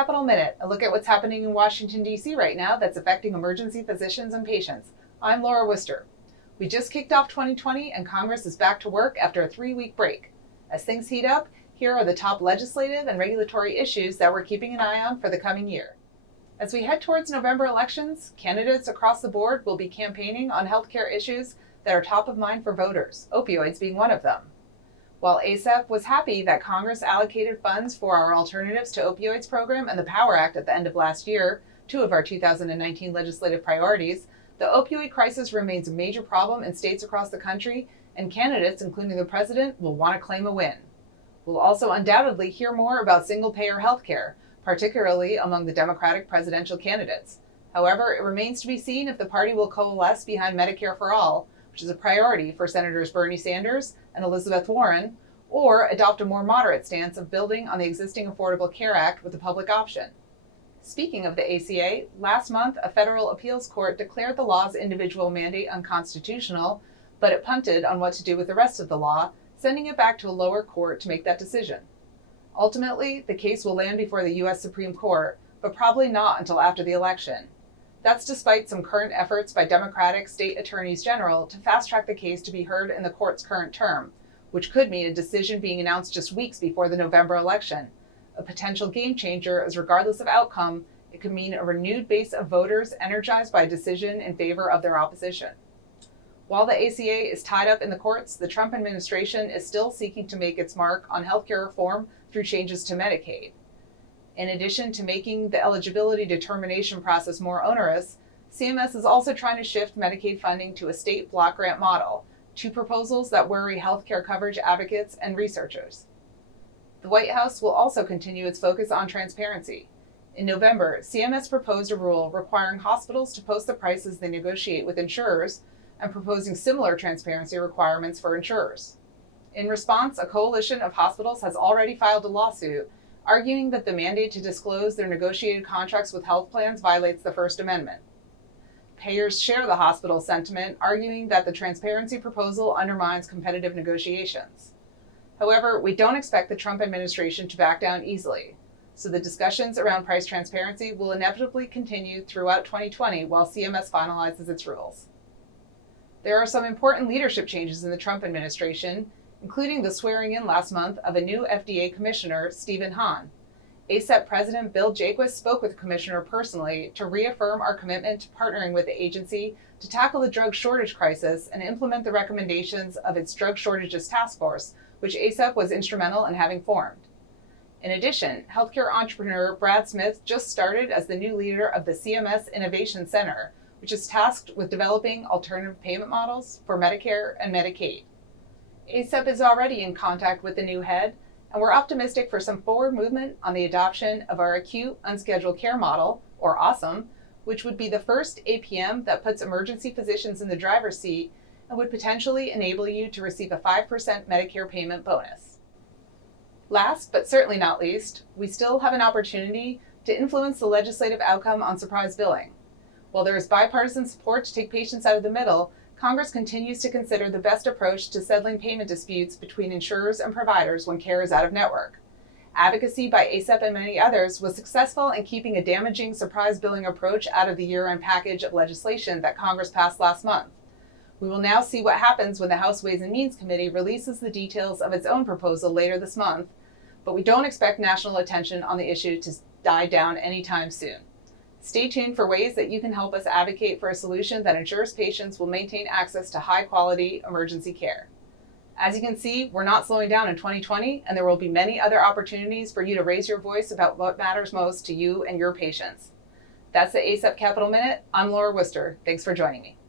Capitol Minute, a look at what's happening in Washington, D.C. right now that's affecting emergency physicians and patients. I'm Laura Worcester. We just kicked off 2020 and Congress is back to work after a 3-week break. As things heat up, here are the top legislative and regulatory issues that we're keeping an eye on for the coming year. As we head towards November elections, candidates across the board will be campaigning on healthcare issues that are top of mind for voters, opioids being one of them. While ACEP was happy that Congress allocated funds for our Alternatives to Opioids program and the POWER Act at the end of last year, two of our 2019 legislative priorities, the opioid crisis remains a major problem in states across the country, and candidates, including the president, will want to claim a win. We'll also undoubtedly hear more about single-payer health care, particularly among the Democratic presidential candidates. However, it remains to be seen if the party will coalesce behind Medicare for All, which is a priority for Senators Bernie Sanders and Elizabeth Warren, or adopt a more moderate stance of building on the existing Affordable Care Act with a public option. Speaking of the ACA, last month a federal appeals court declared the law's individual mandate unconstitutional, but it punted on what to do with the rest of the law, sending it back to a lower court to make that decision. Ultimately, the case will land before the U.S. Supreme Court, but probably not until after the election. That's despite some current efforts by Democratic state attorneys general to fast-track the case to be heard in the court's current term, which could mean a decision being announced just weeks before the November election. A potential game changer, as regardless of outcome, it could mean a renewed base of voters energized by a decision in favor of their opposition. While the ACA is tied up in the courts, the Trump administration is still seeking to make its mark on healthcare reform through changes to Medicaid. In addition to making the eligibility determination process more onerous, CMS is also trying to shift Medicaid funding to a state block grant model, two proposals that worry healthcare coverage advocates and researchers. The White House will also continue its focus on transparency. In November, CMS proposed a rule requiring hospitals to post the prices they negotiate with insurers and proposing similar transparency requirements for insurers. In response, a coalition of hospitals has already filed a lawsuit arguing that the mandate to disclose their negotiated contracts with health plans violates the First Amendment. Payers share the hospital sentiment, arguing that the transparency proposal undermines competitive negotiations. However, we don't expect the Trump administration to back down easily, so the discussions around price transparency will inevitably continue throughout 2020 while CMS finalizes its rules. There are some important leadership changes in the Trump administration, including the swearing in last month of a new FDA commissioner, Stephen Hahn. ACEP President Bill Jaquist spoke with the commissioner personally to reaffirm our commitment to partnering with the agency to tackle the drug shortage crisis and implement the recommendations of its Drug Shortages Task Force, which ACEP was instrumental in having formed. In addition, healthcare entrepreneur Brad Smith just started as the new leader of the CMS Innovation Center, which is tasked with developing alternative payment models for Medicare and Medicaid. ACEP is already in contact with the new head, and we're optimistic for some forward movement on the adoption of our Acute Unscheduled Care Model, or AUSM, which would be the first APM that puts emergency physicians in the driver's seat and would potentially enable you to receive a 5% Medicare payment bonus. Last, but certainly not least, we still have an opportunity to influence the legislative outcome on surprise billing. While there is bipartisan support to take patients out of the middle, Congress continues to consider the best approach to settling payment disputes between insurers and providers when care is out of network. Advocacy by ACEP and many others was successful in keeping a damaging surprise billing approach out of the year-end package of legislation that Congress passed last month. We will now see what happens when the House Ways and Means Committee releases the details of its own proposal later this month, but we don't expect national attention on the issue to die down anytime soon. Stay tuned for ways that you can help us advocate for a solution that ensures patients will maintain access to high-quality emergency care. As you can see, we're not slowing down in 2020, and there will be many other opportunities for you to raise your voice about what matters most to you and your patients. That's the ACEP Capitol Minute. I'm Laura Worcester. Thanks for joining me.